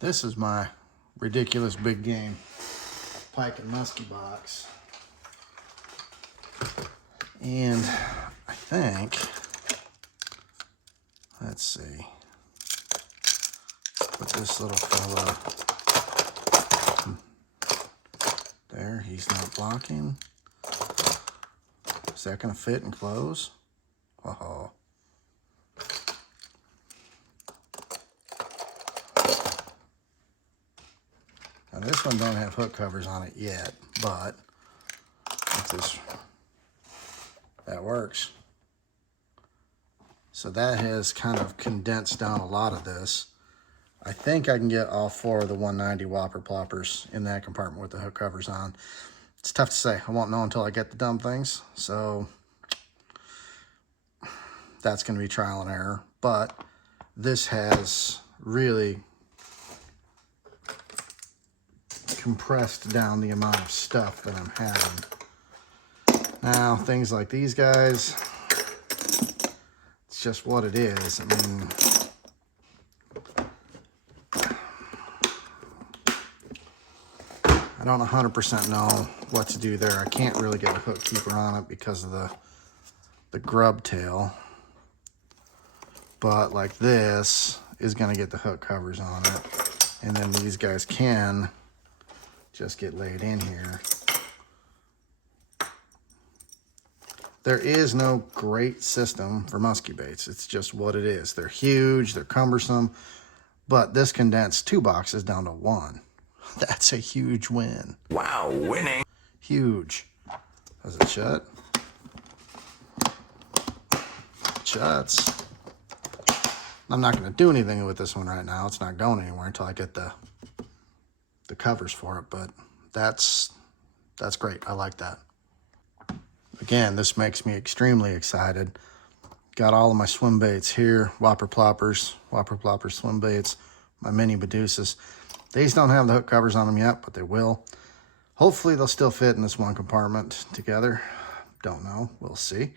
This is my ridiculous big game pike and musky box. And I think, let's see, put this little fella there. He's not blocking. Is that going to fit and close? Oh. Now this one don't have hook covers on it yet, but if this, that works. So that has kind of condensed down a lot of this. I think I can get all 4 of the 190 Whopper Ploppers in that compartment with the hook covers on. It's tough to say. I won't know until I get the dumb things. So that's going to be trial and error. But this has really compressed down the amount of stuff that I'm having. Now, things like these guys, it's just what it is. I mean, I don't 100% know what to do there. I can't really get a hook keeper on it because of the grub tail. But like this is going to get the hook covers on it. And then these guys can just get laid in here. There is no great system for musky baits. It's just what it is. They're huge, they're cumbersome, but this condensed 2 boxes down to 1. That's a huge win. Wow, winning. Huge. Does it shut? It shuts. I'm not going to do anything with this one right now. It's not going anywhere until I get the covers for it, but that's great. I like that. Again, this makes me extremely excited. Got all of my swim baits here, Whopper Ploppers swim baits, my mini Medusas. These don't have the hook covers on them yet, but they will. Hopefully they'll still fit in this one compartment together. Don't know, we'll see.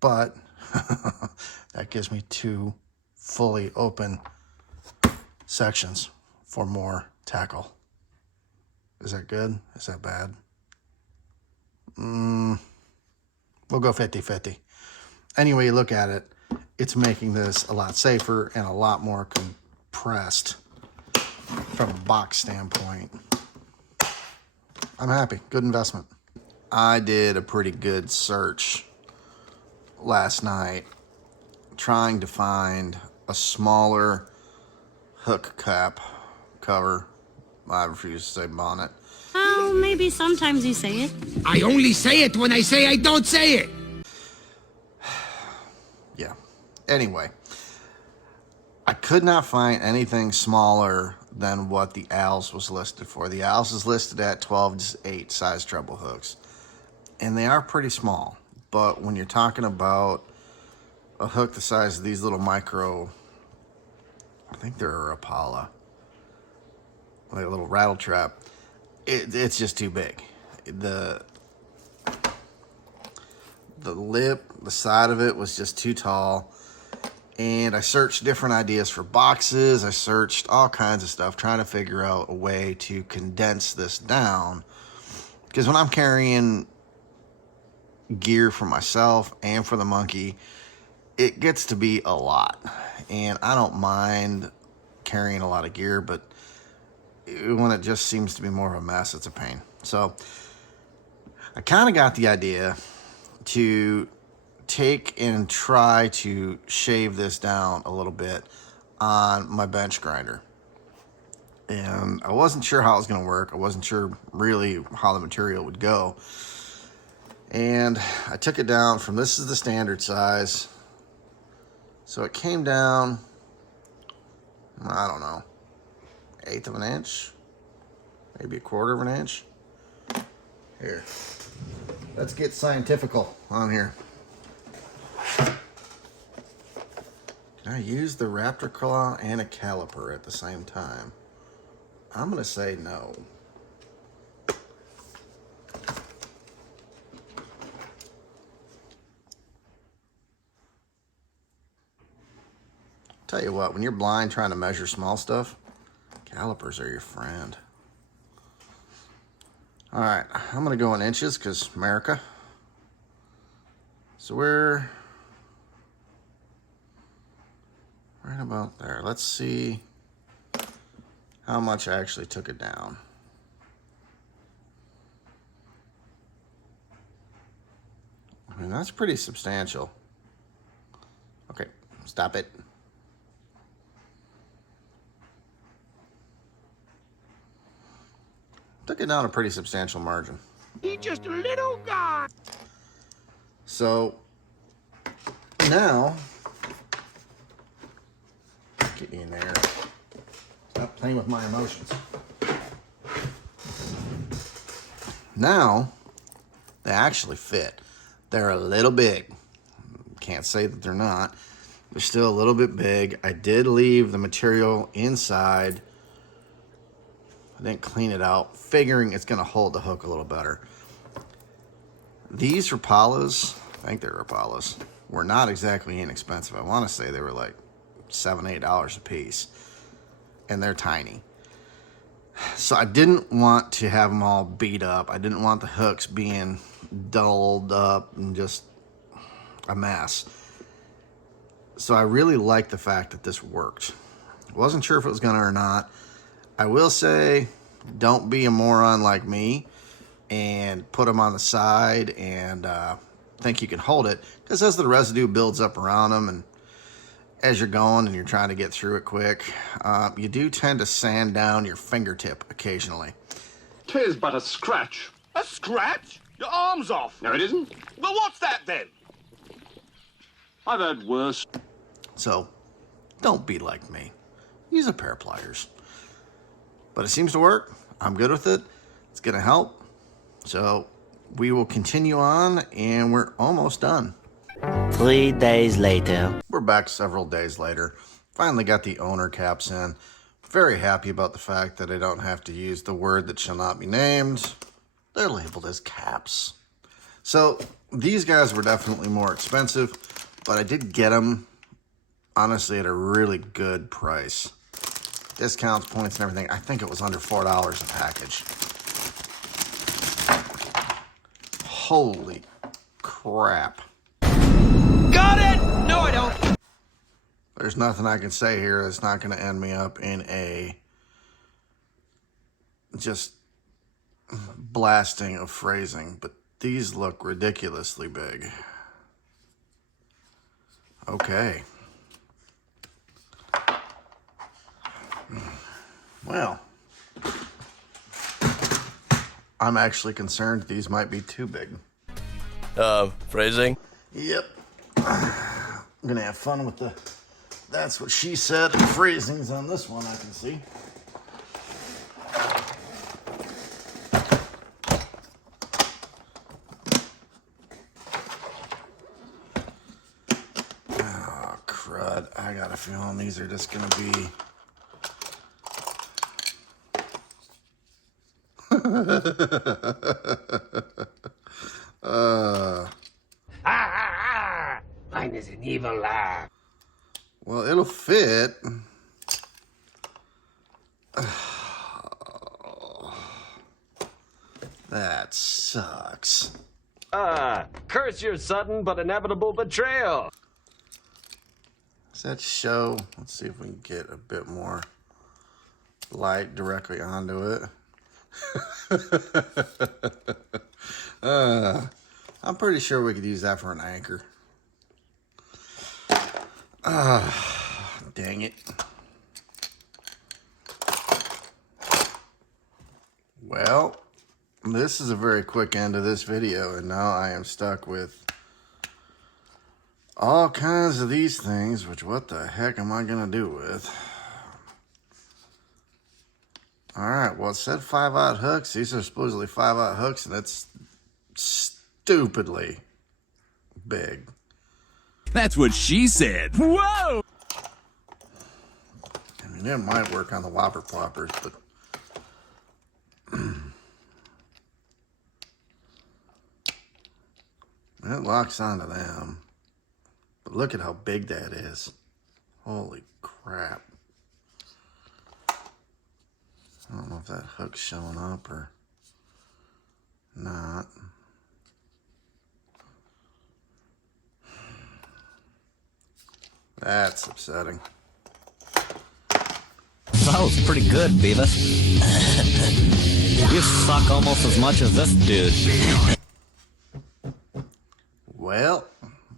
But that gives me 2 fully open sections for more tackle. Is that good? Is that bad? We'll go 50-50. Anyway you look at it, it's making this a lot safer and a lot more compressed from a box standpoint. I'm happy. Good investment. I did a pretty good search last night trying to find a smaller hook cap cover. I refuse to say bonnet. Well, maybe sometimes you say it. I only say it when I say I don't say it. Yeah. Anyway, I could not find anything smaller than what the Al's was listed for. The Al's is listed at 12-8 size treble hooks. And they are pretty small. But when you're talking about a hook the size of these little micro, I think they're a Rapala, like a little rattle trap, it's just too big. The lip, the side of it was just too tall. And I searched different ideas for boxes. I searched all kinds of stuff trying to figure out a way to condense this down. Because when I'm carrying gear for myself and for the monkey, it gets to be a lot. And I don't mind carrying a lot of gear, but when it just seems to be more of a mess, it's a pain. So I kind of got the idea to take and try to shave this down a little bit on my bench grinder. And I wasn't sure how it was going to work. I wasn't sure really how the material would go. And I took it down from, this is the standard size. So it came down, I don't know, 1/8 of an inch, maybe 1/4 of an inch. Here, let's get scientifical on here. Can I use the raptor claw and a caliper at the same time? I'm gonna say no. Tell you what, when you're blind trying to measure small stuff, Calipers are your friend. All right, I'm gonna go in inches because America. So we're right about there. Let's see how much I actually took it down. I mean, that's pretty substantial. Okay, stop it. Took it down a pretty substantial margin. He's just a little guy. So now, get in there. Stop playing with my emotions. Now, they actually fit. They're a little big. Can't say that they're not. They're still a little bit big. I did leave the material inside. I didn't clean it out, figuring it's going to hold the hook a little better. These Rapalas, I think they're Rapalas, were not exactly inexpensive. I want to say they were like $7, $8 a piece. And they're tiny. So I didn't want to have them all beat up. I didn't want the hooks being dulled up and just a mess. So I really liked the fact that this worked. Wasn't sure if it was going to or not. I will say, don't be a moron like me and put them on the side and think you can hold it, because as the residue builds up around them and as you're going and you're trying to get through it quick, you do tend to sand down your fingertip occasionally. 'Tis but a scratch. A scratch? Your arm's off. No, it isn't. Well, what's that then? I've had worse. So don't be like me. Use a pair of pliers. But it seems to work. I'm good with it. It's going to help. So we will continue on, and we're almost done. 3 days later. We're back several days later. Finally got the owner caps in. Very happy about the fact that I don't have to use the word that shall not be named. They're labeled as caps. So these guys were definitely more expensive, but I did get them, honestly, at a really good price. Discounts, points, and everything. I think it was under $4 a package. Holy crap. Got it! No, I don't. There's nothing I can say here that's not going to end me up in a just blasting of phrasing, but these look ridiculously big. Okay. Well, I'm actually concerned these might be too big. Phrasing? Yep. I'm gonna have fun with the that's what she said phrasings on this one, I can see. Oh, crud. I got a feeling these are just gonna be Mine is an evil laugh. well, it'll fit. That sucks. Curse your sudden but inevitable betrayal. Does that show? Let's see if we can get a bit more light directly onto it. I'm pretty sure we could use that for an anchor. Dang it. Well, this is a very quick end to this video, and now I am stuck with all kinds of these things, which what the heck am I gonna do with? Alright, well, it said 5/0 hooks. These are supposedly 5/0 hooks, and it's stupidly big. That's what she said. Whoa! I mean, it might work on the whopper ploppers, but it locks onto them. But look at how big that is. Holy crap. that hook's showing up or not. That's upsetting. That was pretty good, Beavis. You suck almost as much as this dude. Well,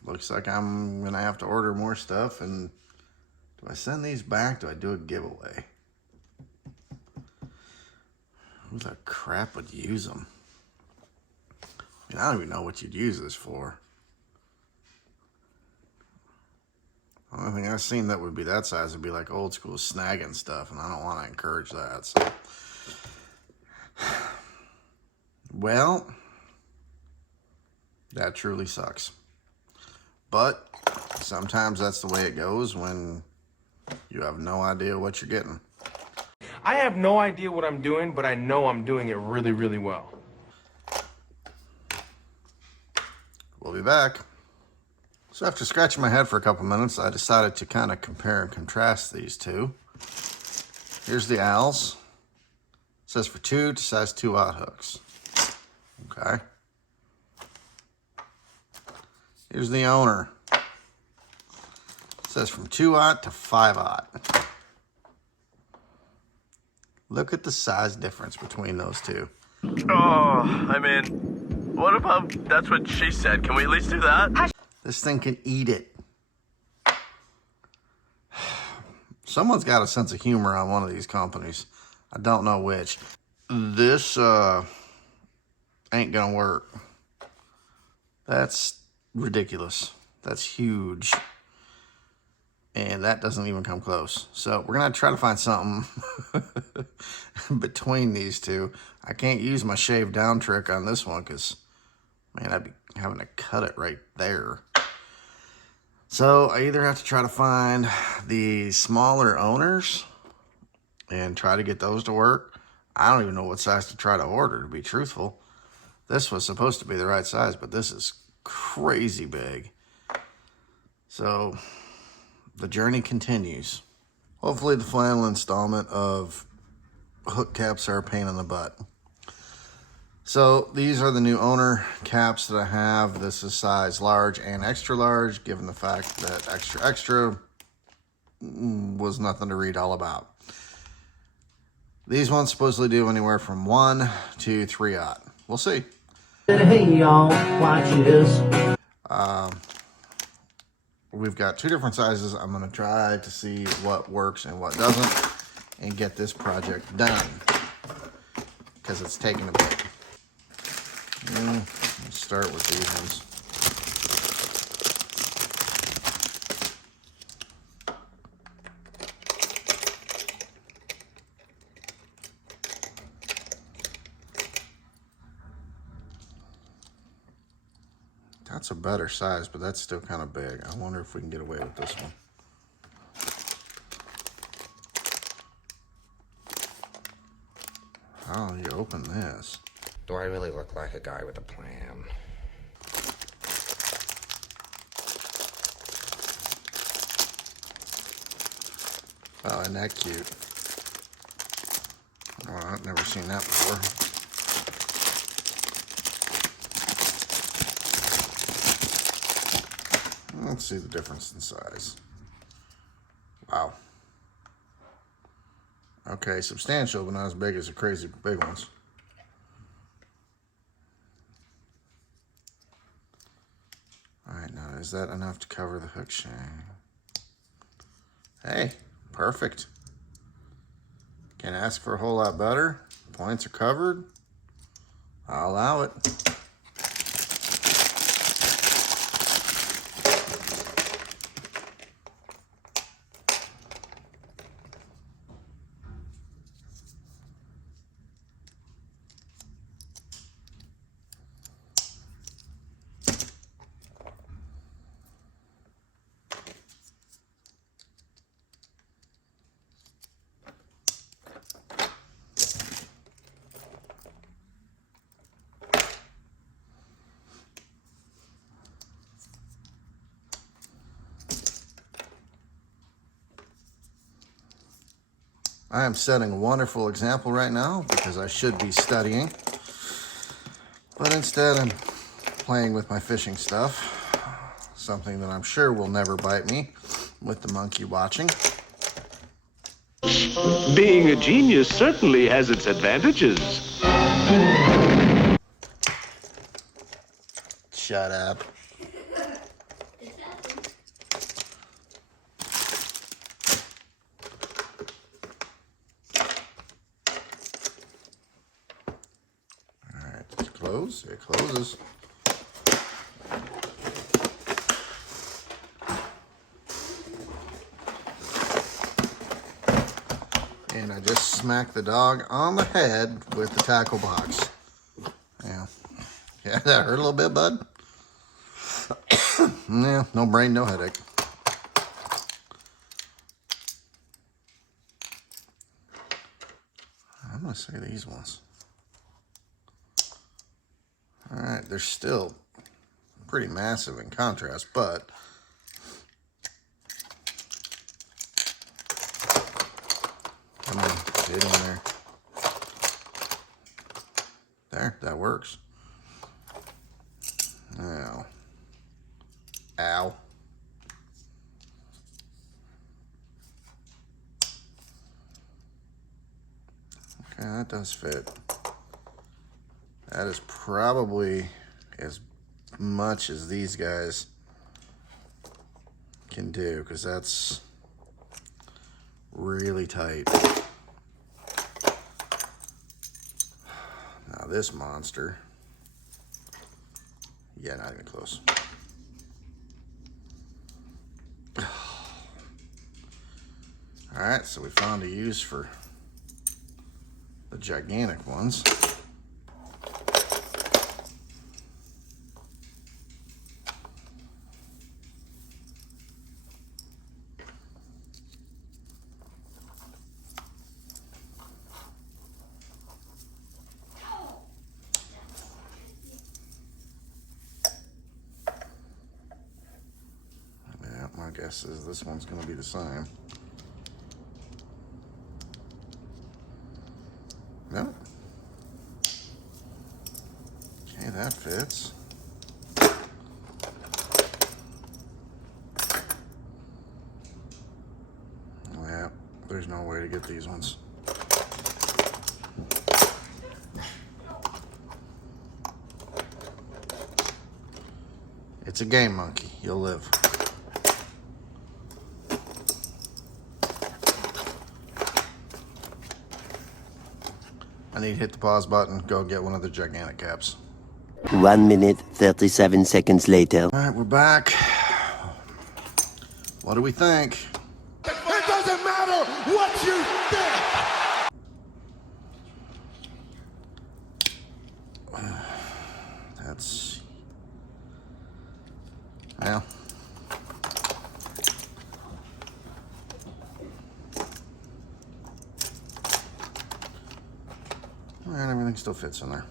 looks like I'm gonna have to order more stuff. And do I send these back? Do I do a giveaway? Who the crap would use them? I mean, I don't even know what you'd use this for. The only thing I've seen that would be that size would be like old school snagging stuff, and I don't want to encourage that. So, well, that truly sucks. But sometimes that's the way it goes when you have no idea what you're getting. I have no idea what I'm doing, but I know I'm doing it really, really well. We'll be back. So after scratching my head for a couple minutes, I decided to kind of compare and contrast these two. Here's the owls. It says for 2 to size 2/0 hooks. Okay. Here's the owner. It says from 2/0 to 5/0. Look at the size difference between those two. Oh, I mean, what about that's what she said? Can we at least do that? This thing can eat it. Someone's got a sense of humor on one of these companies. I don't know which. This ain't gonna work. That's ridiculous. That's huge. And that doesn't even come close. So we're gonna try to find something between these two. I can't use my shave down trick on this one because, man, I'd be having to cut it right there. So I either have to try to find the smaller owners and try to get those to work. I don't even know what size to try to order, to be truthful. This was supposed to be the right size, but this is crazy big. So the journey continues. Hopefully the final installment of hook caps are a pain in the butt. So these are the new owner caps that I have. This is size large and extra large, given the fact that extra was nothing to read all about. These ones supposedly do anywhere from 1 to 3/0. We'll see. Hey y'all, watch this. We've got 2 different sizes. I'm going to try to see what works and what doesn't and get this project done because it's taking a bit. Let's start with these ones. That's a better size, but that's still kind of big. I wonder if we can get away with this one. How do you open this? Do I really look like a guy with a plan? Oh, isn't that cute? Oh, I've never seen that before. Let's see the difference in size. Wow. Okay, substantial, but not as big as the crazy big ones. Alright, now is that enough to cover the hook shank? Hey, perfect. Can't ask for a whole lot better. Points are covered. I'll allow it. I am setting a wonderful example right now because I should be studying. But instead I'm playing with my fishing stuff. Something that I'm sure will never bite me with the monkey watching. Being a genius certainly has its advantages. Shut up. Alright, let's close. It closes. And I just smacked the dog on the head with the tackle box. Yeah. Yeah, that hurt a little bit, bud. Yeah, no brain, no headache. I'm gonna say these ones. Alright, they're still pretty massive in contrast, but come on, get in there. There, that works. Now, ow. Okay, that does fit. That is probably as much as these guys can do, because that's really tight. Now this monster, yeah, not even close. All right, so we found a use for the gigantic ones. Yeah, my guess is this one's going to be the same. Nope. Okay, that fits. Yeah, there's no way to get these ones. It's a game, monkey. You'll live. I need to hit the pause button, go get one of the gigantic caps. 1 minute, 37 seconds later. All right, we're back. What do we think? It doesn't matter what you think! That's... well... and everything still fits in there.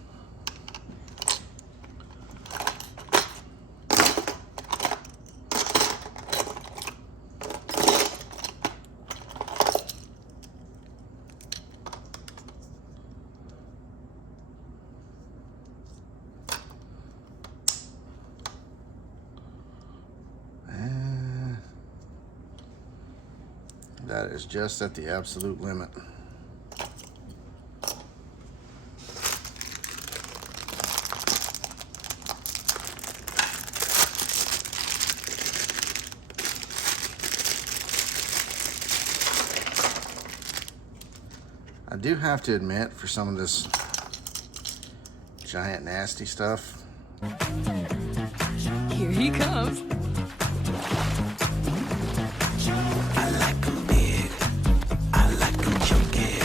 And that is just at the absolute limit. I do have to admit, for some of this giant nasty stuff, here he comes. I like 'em big. I like 'em chunky.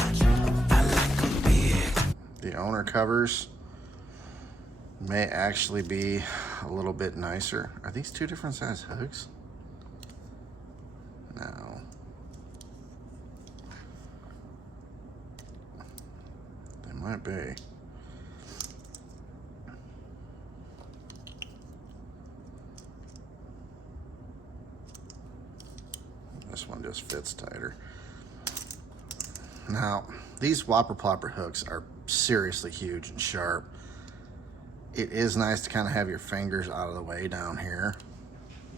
I like 'em big. the owner covers may actually be a little bit nicer. Are these two different size hooks? No. They might be. This one just fits tighter. Now, these whopper plopper hooks are seriously huge and sharp. It is nice to kind of have your fingers out of the way down here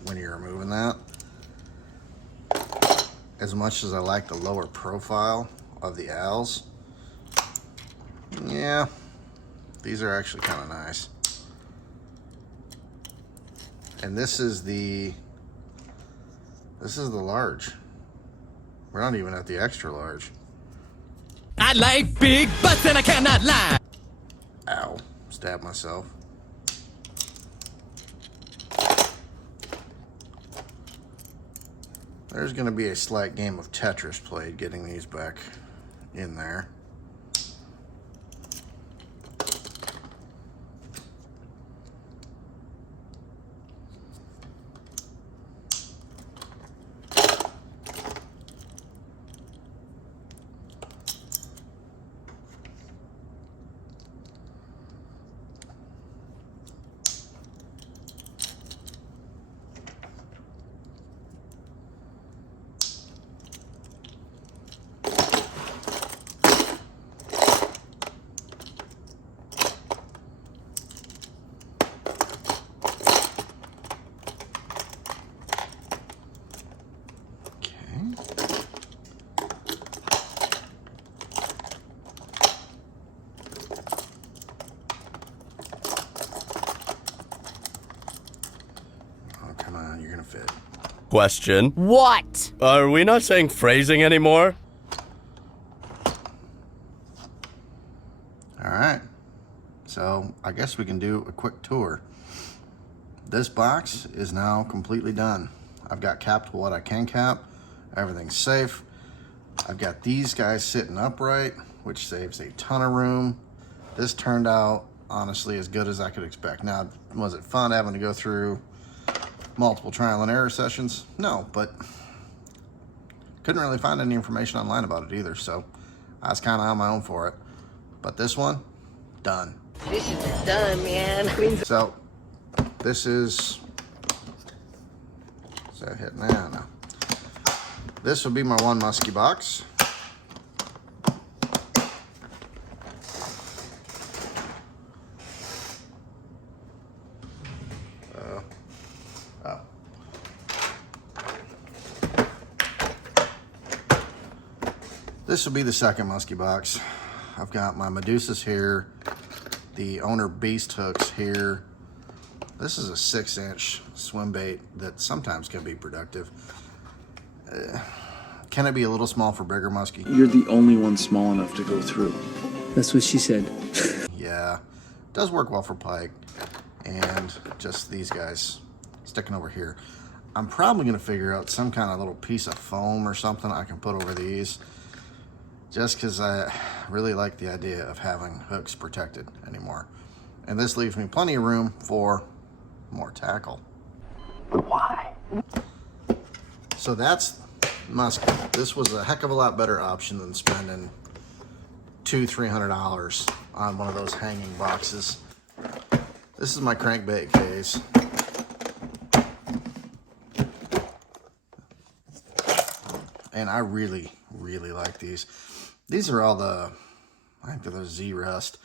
when you're removing that. As much as I like the lower profile of the Owls, yeah, these are actually kind of nice. And this is the large. We're not even at the extra large. I like big butts and I cannot lie. Ow, stabbed myself. There's going to be a slight game of Tetris played getting these back in there. You're gonna fit. Question. What? Are we not saying phrasing anymore? All right. So I guess we can do a quick tour. This box is now completely done. I've got capped what I can cap. Everything's safe. I've got these guys sitting upright, which saves a ton of room. This turned out, honestly, as good as I could expect. Now, was it fun having to go through multiple trial and error sessions? No, but couldn't really find any information online about it either, so I was kind of on my own for it. But this one, done. This is done, man. So this is that hitting that? No. This will be my one Musky box. This will be the second Musky box. I've got my Medusas here, the owner beast hooks here. This is a 6-inch swim bait that sometimes can be productive. Can it be a little small for bigger muskie? You're the only one small enough to go through. That's what she said. Yeah, does work well for pike. And just these guys sticking over here. I'm probably gonna figure out some kind of little piece of foam or something I can put over these, just because I really like the idea of having hooks protected anymore. And this leaves me plenty of room for more tackle. But why? So that's Musky. This was a heck of a lot better option than spending $200-300 on one of those hanging boxes. This is my crankbait case. And I really, really like these. These are all the, I think they're the Z-Rust.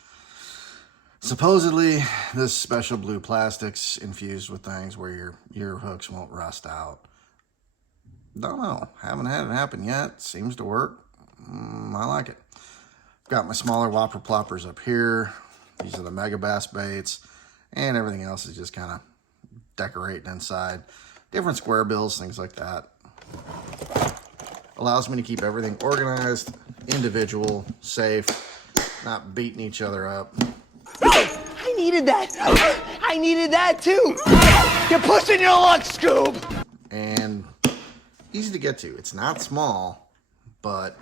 Supposedly, this special blue plastic's infused with things where your hooks won't rust out. Don't know. Haven't had it happen yet. Seems to work. I like it. Got my smaller whopper ploppers up here. These are the mega bass baits. And everything else is just kind of decorating inside. Different square bills, things like that. Allows me to keep everything organized, individual, safe, not beating each other up. I needed that. I needed that too. You're pushing your luck, Scoob. And easy to get to. It's not small, but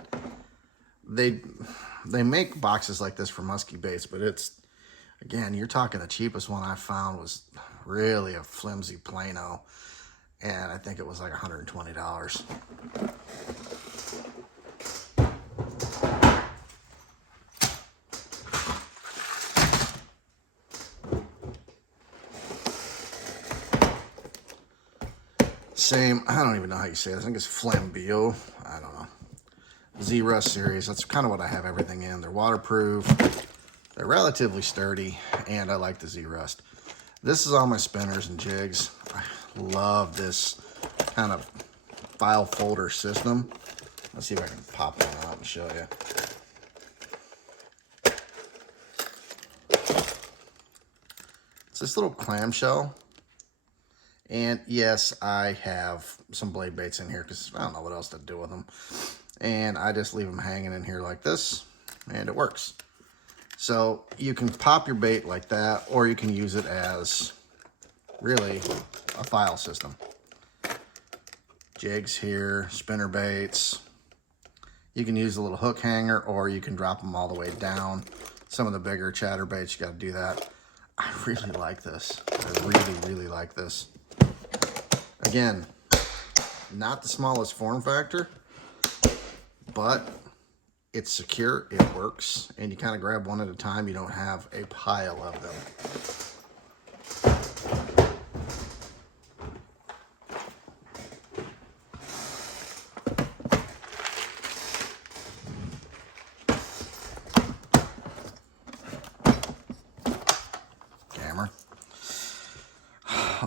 they make boxes like this for musky baits, but it's, again, you're talking the cheapest one I found was really a flimsy Plano, and I think it was like $120. Same, I don't even know how you say it. I think it's Flambio. I don't know. Z-Rust series. That's kind of what I have everything in. They're waterproof, they're relatively sturdy, and I like the Z-Rust. This is all my spinners and jigs. I love this kind of file folder system. Let's see if I can pop one out and show you. It's this little clamshell. And yes, I have some blade baits in here because I don't know what else to do with them. And I just leave them hanging in here like this, and it works. So you can pop your bait like that, or you can use it as really a file system. Jigs here, spinner baits. You can use a little hook hanger, or you can drop them all the way down. Some of the bigger chatter baits, you got to do that. I really like this. I really, really like this. Again, not the smallest form factor, but it's secure, it works, and you kind of grab one at a time. You don't have a pile of them. Camera.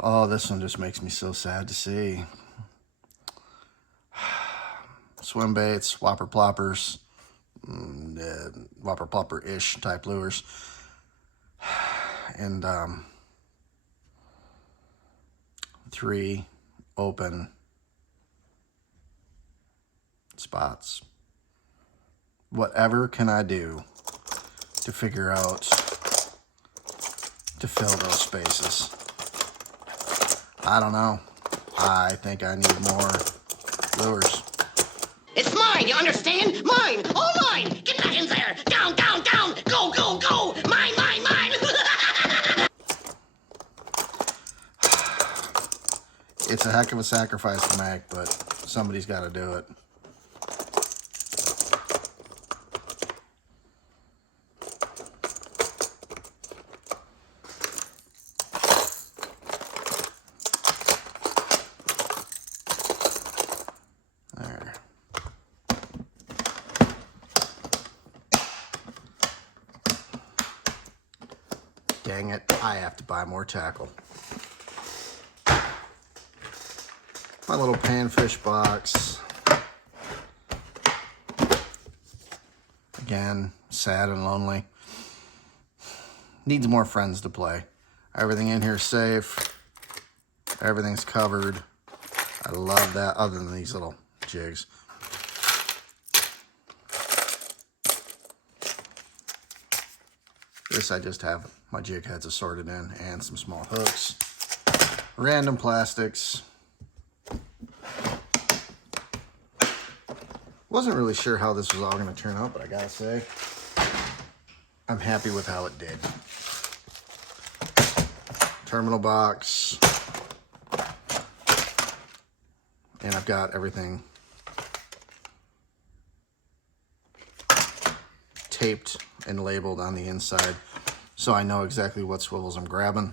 Oh, this one just makes me so sad to see. Swim baits, whopper ploppers, whopper plopper-ish type lures, and 3 open spots. Whatever can I do to figure out to fill those spaces? I don't know. I think I need more lures. It's mine, you understand? Mine! All mine! Get back in there! Down, down, down! Go, go, go! Mine, mine, mine! It's a heck of a sacrifice to make, but somebody's got to do it. Dang it, I have to buy more tackle. My little panfish box. Again, sad and lonely. Needs more friends to play. Everything in here is safe. Everything's covered. I love that, other than these little jigs. This I just have my jig heads assorted in, and some small hooks, random plastics. Wasn't really sure how this was all going to turn out, but I gotta say, I'm happy with how it did. Terminal box, and I've got everything taped and labeled on the inside, so I know exactly what swivels I'm grabbing.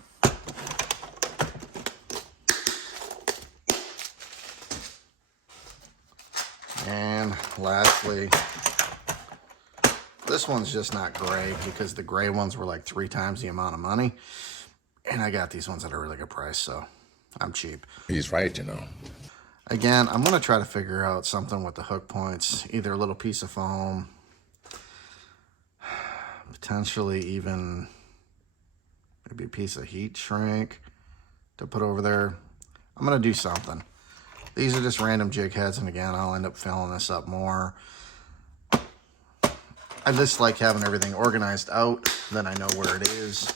And lastly, this one's just not gray because the gray ones were like 3 times the amount of money, and I got these ones at a really good price, so I'm cheap. He's right, you know. Again, I'm gonna try to figure out something with the hook points, either a little piece of foam, potentially even maybe a piece of heat shrink to put over there. I'm gonna do something. These are just random jig heads, and again, I'll end up filling this up more. I just like having everything organized out, then I know where it is.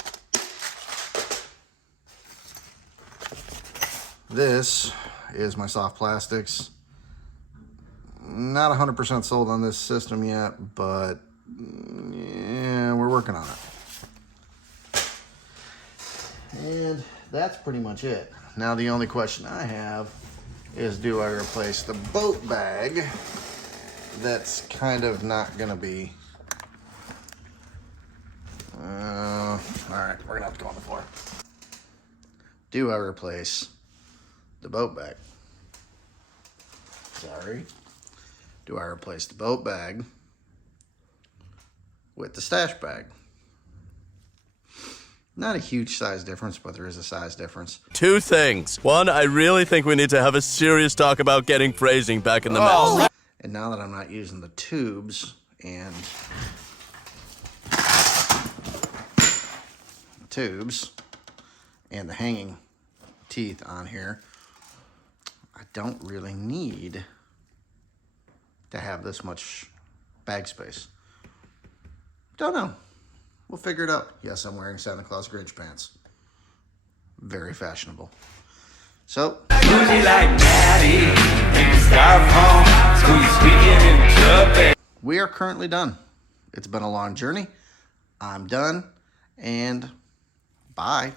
This is my soft plastics. Not 100% sold on this system yet, but yeah, we're working on it. And that's pretty much it. Now the only question I have is, do I replace the boat bag? That's kind of not gonna be... Alright, we're gonna have to go on the floor. Do I replace the boat bag? Sorry. do I replace the boat bag with the stash bag? Not a huge size difference, but there is a size difference. Two things. One, I really think we need to have a serious talk about getting phrasing back in the mess. And now that I'm not using the tubes and the hanging teeth on here, I don't really need to have this much bag space. Don't know. We'll figure it out. Yes, I'm wearing Santa Claus Grinch pants. Very fashionable. So, we are currently done. It's been a long journey. I'm done, and bye.